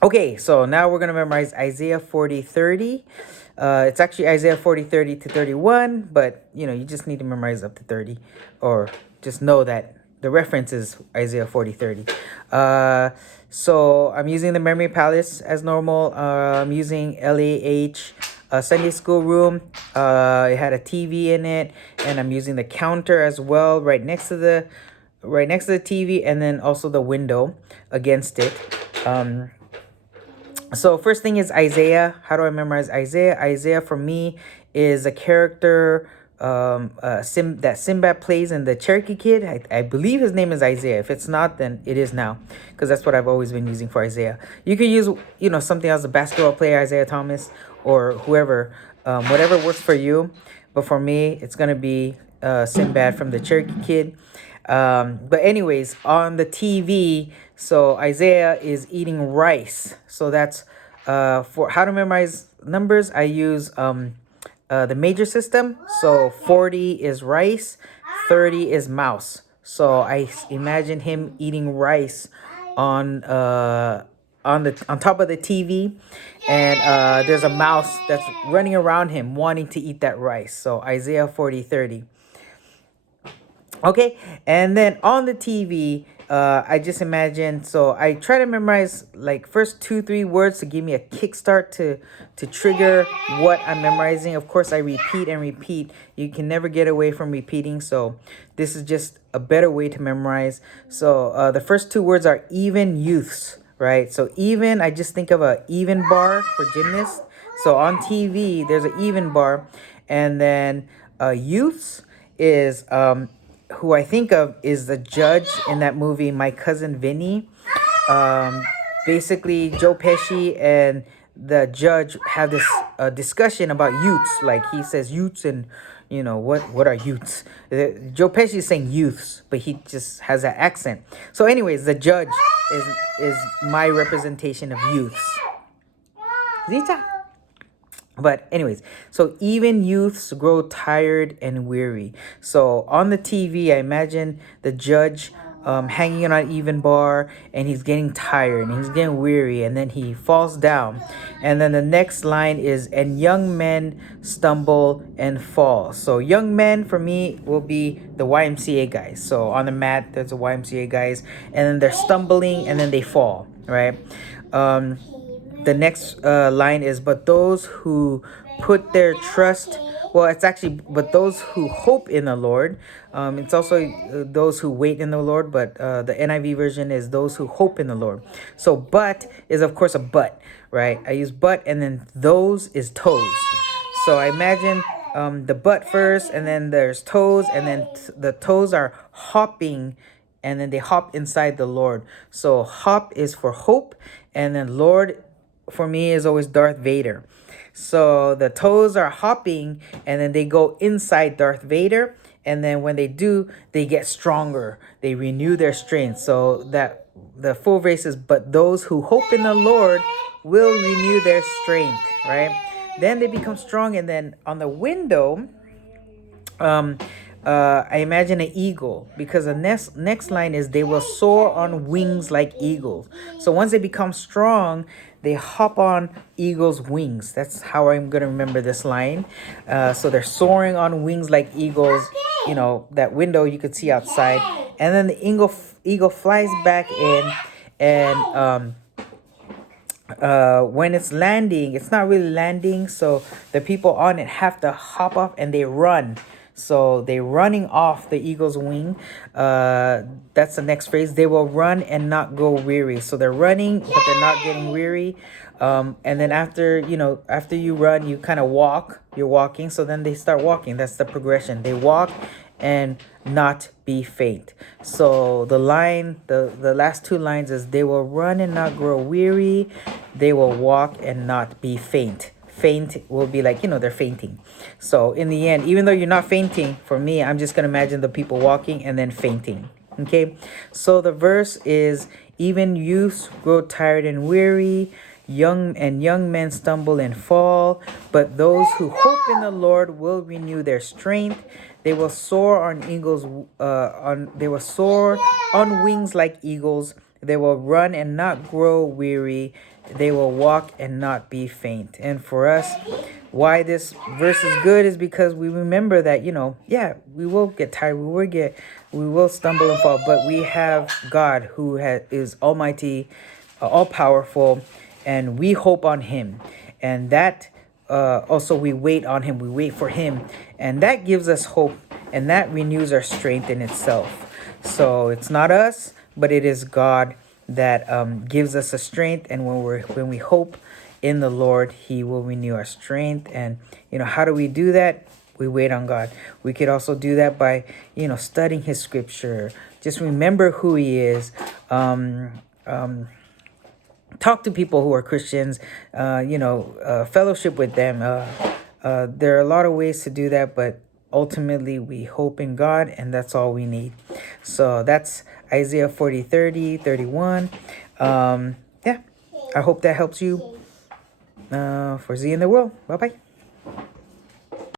Okay, so now we're going to memorize Isaiah 40:30. It's actually Isaiah 40:30 to 31, but you just need to memorize up to 30, or just know that the reference is Isaiah 40:30. So I'm using the Memory Palace as normal. I'm using LAH Sunday school room. It had a TV in it, and I'm using the counter as well, right next to the TV, and then also the window against it. So first thing is Isaiah. How do I memorize Isaiah? Isaiah for me is a character that Sinbad plays in the Cherokee Kid. I believe his name is Isaiah. If it's not, then it is now, because that's what I've always been using for Isaiah. You could use something else, a basketball player, Isaiah Thomas, or whoever, whatever works for you. But for me, it's gonna be Sinbad from the Cherokee Kid. But anyways, on the TV, so Isaiah is eating rice. So that's for how to memorize numbers. I use the major system. So 40 is rice, 30 is mouse. So I imagine him eating rice on on top of the TV, and there's a mouse that's running around him wanting to eat that rice. So Isaiah 40:30. Okay, and then on the TV, I just imagine. So I try to memorize like first 2-3 words to give me a kickstart to trigger what I'm memorizing. Of course, I repeat and repeat. You can never get away from repeating. So this is just a better way to memorize. So the first 2 words are even youths, right? So even, I just think of a even bar for gymnasts. So on TV, there's an even bar, and then youths is who I think of is the judge in that movie, My Cousin Vinny. Um, Basically, Joe Pesci and the judge have this discussion about youths. Like he says youths, and what are youths? Joe Pesci is saying youths, but he just has that accent. So, anyways, the judge is my representation of youths. Zita. But anyways, so even youths grow tired and weary. So on the TV, I imagine the judge hanging on an even bar, and he's getting tired and he's getting weary, and then he falls down. And then the next line is, and young men stumble and fall. So young men for me will be the YMCA guys. So on the mat, there's the YMCA guys, and then they're stumbling and then they fall, right? The next line is, but those who put their trust, well, it's actually, but those who hope in the Lord. It's also those who wait in the Lord, but the NIV version is those who hope in the Lord. So but is of course a but, right? I use but, and then those is toes. So I imagine the butt first, and then there's toes, and then the toes are hopping, and then they hop inside the Lord. So hop is for hope, and then Lord for me is always Darth Vader. So the toes are hopping, and then they go inside Darth Vader, and then when they do, they get stronger. They renew their strength. So that the full verse is, but those who hope in the Lord will renew their strength, right? Then they become strong, and then on the window, I imagine an eagle, because the next line is, they will soar on wings like eagles. So once they become strong, they hop on eagles' wings. That's how I'm gonna remember this line. So they're soaring on wings like eagles. That window you could see outside, and then the eagle flies back in, and when it's landing, it's not really landing, so the people on it have to hop off and they run. So they running off the eagle's wing. That's the next phrase. They will run and not go weary. So they're running, but they're not getting weary. And then after you run, you kind of walk. You're walking. So then they start walking. That's the progression. They walk and not be faint. So the last 2 lines is, they will run and not grow weary. They will walk and not be faint. Faint will be like, they're fainting. So in the end, even though you're not fainting, for me, I'm just going to imagine the people walking and then fainting. Okay. So the verse is, even youths grow tired and weary. Young men stumble and fall, but those who hope in the Lord will renew their strength. They will soar on wings like eagles. They will run and not grow weary. They will walk and not be faint. And for us, why this verse is good is because we remember that, yeah, we will get tired. We will stumble and fall, but we have God who is almighty, all powerful, and we hope on him. And that also we wait on him. We wait for him. And that gives us hope, and that renews our strength in itself. So it's not us, but it is God that gives us a strength. And when we hope in the Lord, he will renew our strength. And how do we do that? We wait on God. We could also do that by studying his scripture. Just remember who he is. Talk to people who are Christians. Fellowship with them. There are a lot of ways to do that, but ultimately we hope in God, and that's all we need. So that's Isaiah 40, 30, 31. Yeah, I hope that helps you for Z in the world. Bye-bye.